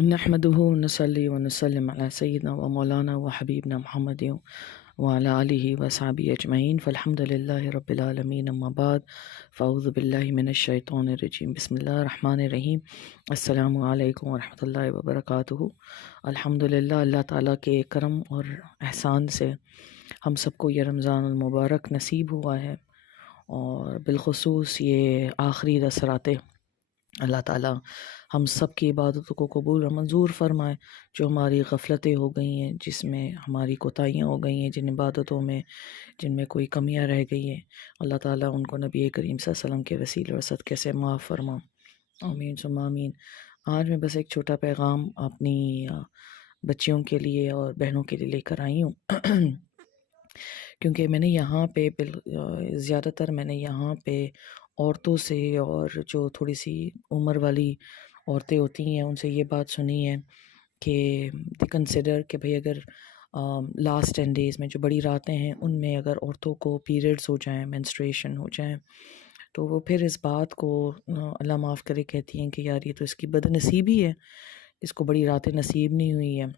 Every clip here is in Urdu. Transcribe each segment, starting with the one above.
نحمده ونصلي ونسلم على سيدنا ومولانا وحبيبنا محمد وعلى آله وصحبه أجمعين فالحمد لله رب العالمين أما بعد فأعوذ بالله من الشيطان الرجيم بسم الله الرحمن الرحیم السلام علیکم ورحمۃ اللہ وبرکاتہ۔ الحمدللہ، اللہ تعالیٰ کے کرم اور احسان سے ہم سب کو یہ رمضان المبارک نصیب ہوا ہے، اور بالخصوص یہ آخری 10 راتیں اللہ تعالیٰ ہم سب کی عبادتوں کو قبول اور منظور فرمائے۔ جو ہماری غفلتیں ہو گئی ہیں، جس میں ہماری کوتاہیاں ہو گئی ہیں، جن عبادتوں میں جن میں کوئی کمیاں رہ گئی ہیں، اللہ تعالیٰ ان کو نبی کریم صلی اللہ علیہ وسلم کے وسیلے اور صدقے سے معاف فرما، آمین ثم آمین۔ آج میں بس ایک چھوٹا پیغام اپنی بچیوں کے لیے اور بہنوں کے لیے لے کر آئی ہوں کیونکہ میں نے یہاں پہ زیادہ تر میں نے یہاں پہ عورتوں سے اور جو تھوڑی سی عمر والی عورتیں ہوتی ہیں ان سے یہ بات سنی ہے کہ دی کنسیڈر کہ بھئی اگر لاسٹ 10 ڈیز میں جو بڑی راتیں ہیں ان میں اگر عورتوں کو پیریڈز ہو جائیں، مینسٹریشن ہو جائیں، تو وہ پھر اس بات کو اللہ معاف کرے کہتی ہیں کہ یار یہ تو اس کی بد نصیبی ہے، اس کو بڑی راتیں نصیب نہیں ہوئی ہیں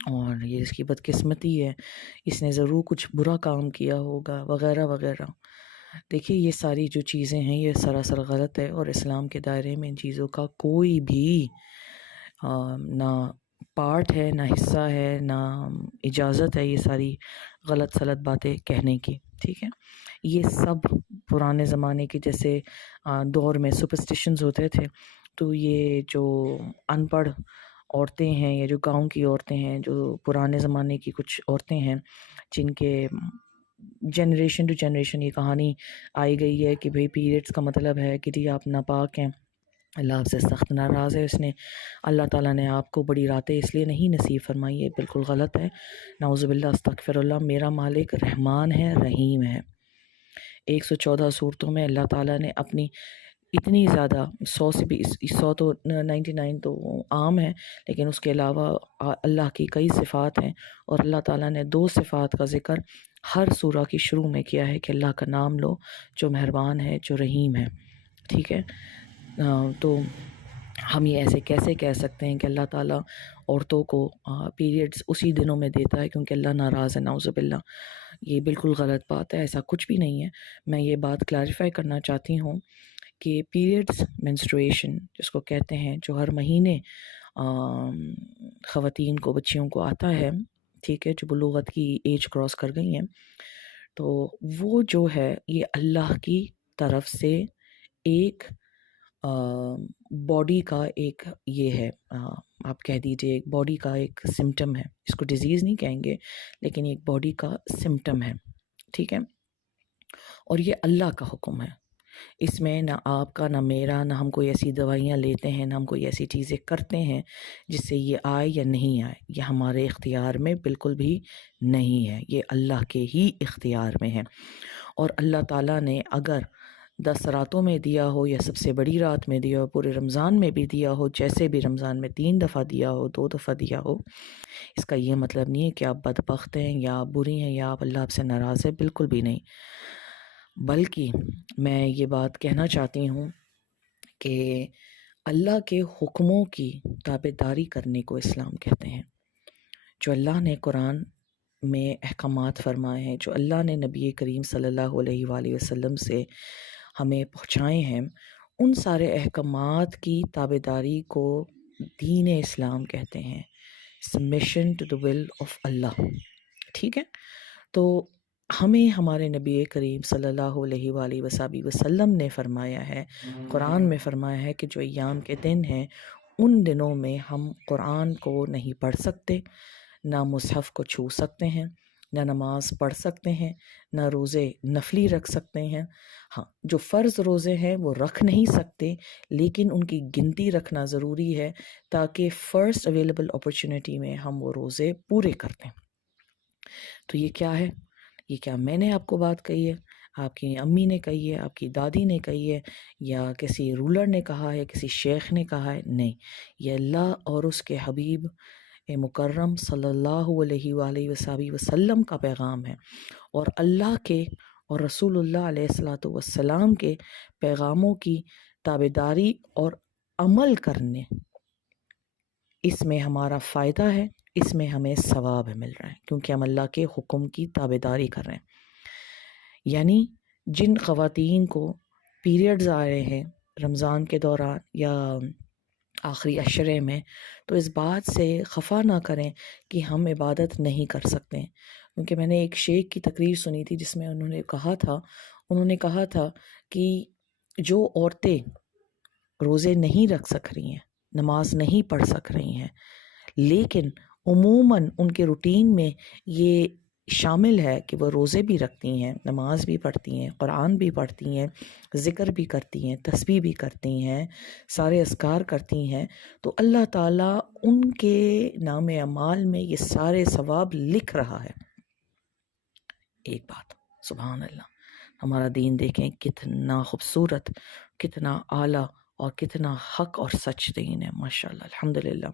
اور یہ اس کی بدقسمتی ہے، اس نے ضرور کچھ برا کام کیا ہوگا وغیرہ وغیرہ۔ دیکھیے یہ ساری جو چیزیں ہیں یہ سراسر غلط ہے، اور اسلام کے دائرے میں ان چیزوں کا کوئی بھی نہ پارٹ ہے، نہ حصہ ہے، نہ اجازت ہے یہ ساری غلط سلط باتیں کہنے کی، ٹھیک ہے۔ یہ سب پرانے زمانے کے جیسے دور میں سپرسٹیشنز ہوتے تھے، تو یہ جو ان پڑھ عورتیں ہیں یا جو گاؤں کی عورتیں ہیں، جو پرانے زمانے کی کچھ عورتیں ہیں جن کے جنریشن ٹو جنریشن یہ کہانی آئی گئی ہے کہ بھئی پیریڈز کا مطلب ہے کہ جی آپ ناپاک ہیں، اللہ آپ سے سخت ناراض ہے، اس نے اللہ تعالیٰ نے آپ کو بڑی راتیں اس لیے نہیں نصیب فرمائی ہے، بالکل غلط ہے، نعوذ باللہ استغفر اللہ۔ میرا مالک رحمان ہے، رحیم ہے۔ 114 صورتوں میں اللہ تعالیٰ نے اپنی اتنی زیادہ 100 سے بھی 100 تو 99 تو عام ہے، لیکن اس کے علاوہ اللہ کی کئی صفات ہیں، اور اللہ تعالیٰ نے 2 صفات کا ذکر ہر سورہ کی شروع میں کیا ہے کہ اللہ کا نام لو جو مہربان ہے، جو رحیم ہے، ٹھیک ہے۔ تو ہم یہ ایسے کیسے کہہ سکتے ہیں کہ اللہ تعالیٰ عورتوں کو پیریڈز اسی دنوں میں دیتا ہے کیونکہ اللہ ناراض ہے؟ نعوذ باللہ، یہ بالکل غلط بات ہے، ایسا کچھ بھی نہیں ہے۔ میں یہ بات کلیریفائی کرنا چاہتی ہوں کہ پیریڈز مینسٹریشن جس کو کہتے ہیں، جو ہر مہینے خواتین کو، بچیوں کو آتا ہے، ٹھیک ہے، جو بلوغت کی ایج کراس کر گئی ہیں، تو وہ جو ہے یہ اللہ کی طرف سے ایک باڈی کا ایک یہ ہے، آپ کہہ دیجئے ایک باڈی کا ایک سمٹم ہے، اس کو ڈیزیز نہیں کہیں گے لیکن ایک باڈی کا سمٹم ہے، ٹھیک ہے۔ اور یہ اللہ کا حکم ہے، اس میں نہ آپ کا، نہ میرا، نہ ہم کوئی ایسی دوائیاں لیتے ہیں، نہ ہم کوئی ایسی چیزیں کرتے ہیں جس سے یہ آئے یا نہیں آئے، یہ ہمارے اختیار میں بالکل بھی نہیں ہے، یہ اللہ کے ہی اختیار میں ہے۔ اور اللہ تعالیٰ نے اگر 10 راتوں میں دیا ہو یا سب سے بڑی رات میں دیا ہو، پورے رمضان میں بھی دیا ہو، جیسے بھی رمضان میں 3 دفعہ دیا ہو، 2 دفعہ دیا ہو، اس کا یہ مطلب نہیں ہے کہ آپ بدبخت ہیں یا آپ بری ہیں یا آپ اللہ آپ سے ناراض ہے، بالکل بھی نہیں۔ بلکہ میں یہ بات کہنا چاہتی ہوں کہ اللہ کے حکموں کی تابع داری کرنے کو اسلام کہتے ہیں۔ جو اللہ نے قرآن میں احکامات فرمائے ہیں، جو اللہ نے نبی کریم صلی اللہ علیہ وآلہ وسلم سے ہمیں پہنچائے ہیں، ان سارے احکامات کی تابع داری کو دین اسلام کہتے ہیں، submission to the will of Allah, ٹھیک ہے۔ تو ہمیں ہمارے نبی کریم صلی اللہ علیہ وآلہ وسلم نے فرمایا ہے، قرآن میں فرمایا ہے کہ جو ایام کے دن ہیں ان دنوں میں ہم قرآن کو نہیں پڑھ سکتے، نہ مصحف کو چھو سکتے ہیں، نہ نماز پڑھ سکتے ہیں، نہ روزے نفلی رکھ سکتے ہیں۔ ہاں، جو فرض روزے ہیں وہ رکھ نہیں سکتے، لیکن ان کی گنتی رکھنا ضروری ہے تاکہ فرسٹ اویلیبل اپرچونٹی میں ہم وہ روزے پورے کر دیں۔ تو یہ کیا ہے؟ یہ کیا میں نے آپ کو بات کہی ہے، آپ کی امی نے کہی ہے، آپ کی دادی نے کہی ہے، یا کسی رولر نے کہا ہے، کسی شیخ نے کہا ہے؟ نہیں، یہ اللہ اور اس کے حبیب مکرم صلی اللہ علیہ وآلہ وسلم کا پیغام ہے، اور اللہ کے اور رسول اللہ علیہ الصلوۃ والسلام کے پیغاموں کی تابع داری اور عمل کرنے اس میں ہمارا فائدہ ہے، اس میں ہمیں ثواب مل رہا ہے کیونکہ ہم اللہ کے حکم کی تابعداری کر رہے ہیں۔ یعنی جن خواتین کو پیریڈز آ رہے ہیں رمضان کے دوران یا آخری عشرے میں، تو اس بات سے خفا نہ کریں کہ ہم عبادت نہیں کر سکتے، کیونکہ میں نے ایک شیخ کی تقریر سنی تھی جس میں انہوں نے کہا تھا کہ جو عورتیں روزے نہیں رکھ سک رہی ہیں، نماز نہیں پڑھ سک رہی ہیں، لیکن عموماً ان کے روٹین میں یہ شامل ہے کہ وہ روزے بھی رکھتی ہیں، نماز بھی پڑھتی ہیں، قرآن بھی پڑھتی ہیں، ذکر بھی کرتی ہیں، تسبیح بھی کرتی ہیں، سارے اذکار کرتی ہیں، تو اللہ تعالیٰ ان کے نام اعمال میں یہ سارے ثواب لکھ رہا ہے۔ ایک بات، سبحان اللہ، ہمارا دین دیکھیں کتنا خوبصورت، کتنا اعلیٰ اور کتنا حق اور سچ دین ہے، ماشاءاللہ، الحمدللہ۔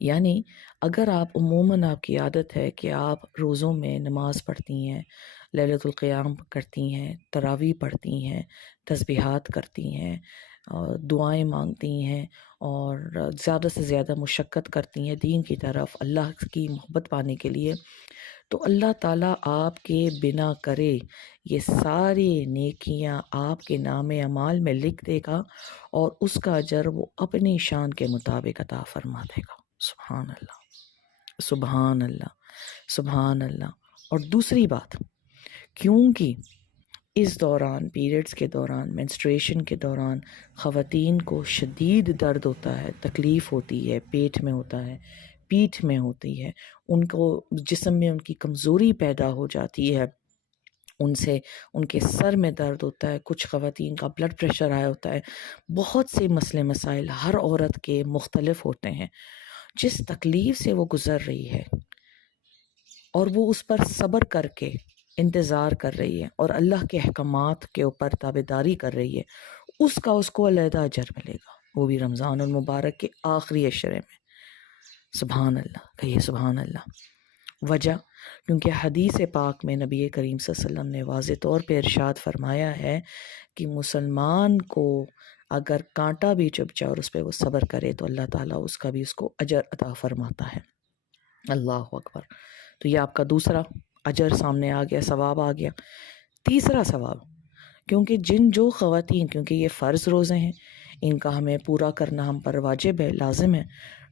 یعنی اگر آپ عموماً آپ کی عادت ہے کہ آپ روزوں میں نماز پڑھتی ہیں، لیلۃ القیام کرتی ہیں، تراویح پڑھتی ہیں، تسبیحات کرتی ہیں، اور دعائیں مانگتی ہیں، اور زیادہ سے زیادہ مشقت کرتی ہیں دین کی طرف اللہ کی محبت پانے کے لیے، تو اللہ تعالیٰ آپ کے بنا کرے یہ ساری نیکیاں آپ کے نام اعمال میں لکھ دے گا، اور اس کا اجر وہ اپنی شان کے مطابق عطا فرما دے گا۔ سبحان اللہ، سبحان اللہ، سبحان اللہ۔ اور دوسری بات، کیونکہ اس دوران، پیریڈز کے دوران، منسٹریشن کے دوران خواتین کو شدید درد ہوتا ہے، تکلیف ہوتی ہے، پیٹ میں ہوتا ہے، پیٹھ میں ہوتی ہے، ان کو جسم میں ان کی کمزوری پیدا ہو جاتی ہے، ان کے سر میں درد ہوتا ہے، کچھ خواتین کا بلڈ پریشر آیا ہوتا ہے، بہت سے مسئلے مسائل ہر عورت کے مختلف ہوتے ہیں۔ جس تکلیف سے وہ گزر رہی ہے اور وہ اس پر صبر کر کے انتظار کر رہی ہے اور اللہ کے احکامات کے اوپر تابعداری کر رہی ہے، اس کو علیحدہ اجر ملے گا، وہ بھی رمضان المبارک کے آخری عشرے میں۔ سبحان اللہ، کہیے سبحان اللہ۔ وجہ، کیونکہ حدیث پاک میں نبی کریم صلی اللہ علیہ وسلم نے واضح طور پہ ارشاد فرمایا ہے کہ مسلمان کو اگر کانٹا بھی چبھ جائے اور اس پہ وہ صبر کرے تو اللہ تعالیٰ اس کا بھی اس کو اجر عطا فرماتا ہے۔ اللہ اکبر۔ تو یہ آپ کا دوسرا اجر سامنے آ گیا، ثواب آ گیا۔ تیسرا ثواب، کیونکہ جو خواتین، کیونکہ یہ فرض روزے ہیں، ان کا ہمیں پورا کرنا ہم پر واجب ہے، لازم ہے،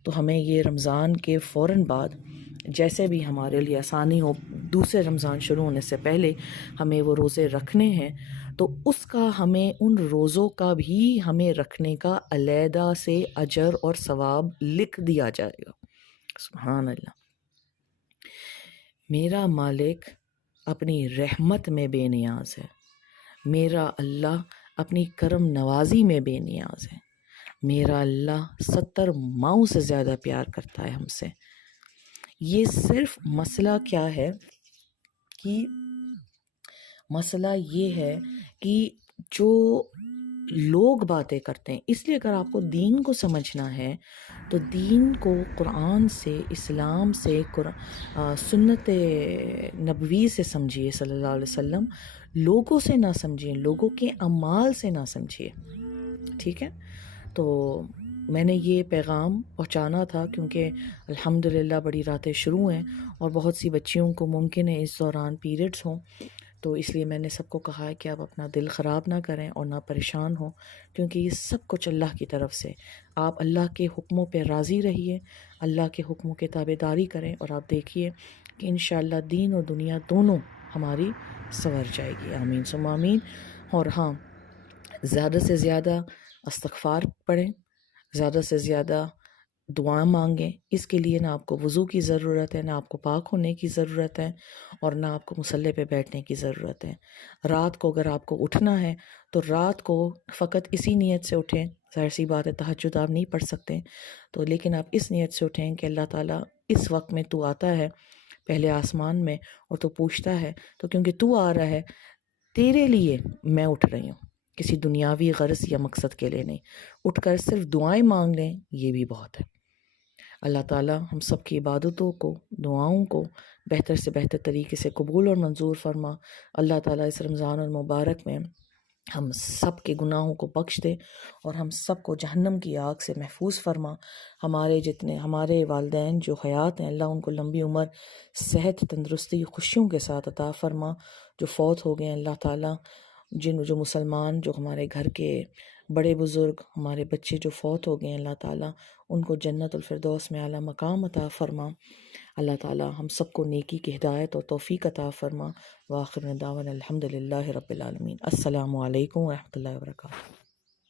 تو ہمیں یہ رمضان کے فوراً بعد جیسے بھی ہمارے لیے آسانی ہو، دوسرے رمضان شروع ہونے سے پہلے ہمیں وہ روزے رکھنے ہیں، تو اس کا ہمیں ان روزوں کا بھی ہمیں رکھنے کا علیحدہ سے اجر اور ثواب لکھ دیا جائے گا۔ سبحان اللہ۔ میرا مالک اپنی رحمت میں بے نیاز ہے، میرا اللہ اپنی کرم نوازی میں بے نیاز ہے، میرا اللہ 70 ماؤں سے زیادہ پیار کرتا ہے ہم سے۔ یہ صرف مسئلہ کیا ہے کہ مسئلہ یہ ہے کہ جو لوگ باتیں کرتے ہیں، اس لیے اگر آپ کو دین کو سمجھنا ہے تو دین کو قرآن سے، اسلام سے، سنت نبوی سے سمجھیے صلی اللہ علیہ وسلم، لوگوں سے نہ سمجھیے، لوگوں کے اعمال سے نہ سمجھیے، ٹھیک ہے؟ تو میں نے یہ پیغام پہنچانا تھا کیونکہ الحمدللہ بڑی راتیں شروع ہیں اور بہت سی بچیوں کو ممکن ہے اس دوران پیریڈز ہوں، تو اس لیے میں نے سب کو کہا ہے کہ آپ اپنا دل خراب نہ کریں اور نہ پریشان ہوں، کیونکہ یہ سب کچھ اللہ کی طرف سے، آپ اللہ کے حکموں پہ راضی رہیے، اللہ کے حکموں کے تابعداری کریں، اور آپ دیکھیے کہ انشاءاللہ دین اور دنیا دونوں ہماری سنور جائے گی۔ آمین ثم آمین۔ اور ہاں، زیادہ سے زیادہ استغفار پڑھیں، زیادہ سے زیادہ دعا مانگیں۔ اس کے لیے نہ آپ کو وضو کی ضرورت ہے، نہ آپ کو پاک ہونے کی ضرورت ہے، اور نہ آپ کو مصلی پہ بیٹھنے کی ضرورت ہے۔ رات کو اگر آپ کو اٹھنا ہے تو رات کو فقط اسی نیت سے اٹھیں، ظاہر سی بات ہے تہجد آپ نہیں پڑھ سکتے، تو لیکن آپ اس نیت سے اٹھیں کہ اللہ تعالیٰ اس وقت میں تو آتا ہے پہلے آسمان میں اور تو پوچھتا ہے، تو کیونکہ تو آ رہا ہے تیرے لیے میں اٹھ رہی ہوں، کسی دنیاوی غرض یا مقصد کے لیے نہیں، اٹھ کر صرف دعائیں مانگ لیں، یہ بھی بہت ہے۔ اللہ تعالیٰ ہم سب کی عبادتوں کو، دعاؤں کو بہتر سے بہتر طریقے سے قبول اور منظور فرما۔ اللہ تعالیٰ اس رمضان المبارک میں ہم سب کے گناہوں کو بخش دے اور ہم سب کو جہنم کی آگ سے محفوظ فرما۔ ہمارے والدین جو حیات ہیں، اللہ ان کو لمبی عمر، صحت، تندرستی، خوشیوں کے ساتھ عطا فرما۔ جو فوت ہو گئے ہیں اللہ تعالیٰ، جو مسلمان، جو ہمارے گھر کے بڑے بزرگ، ہمارے بچے جو فوت ہو گئے ہیں اللہ تعالیٰ ان کو جنت الفردوس میں اعلیٰ مقام عطا فرما۔ اللہ تعالیٰ ہم سب کو نیکی کی ہدایت اور توفیق عطا فرما۔ وآخر دعوانا الحمد للہ رب العالمین۔ السلام علیکم ورحمۃ اللہ وبرکاتہ۔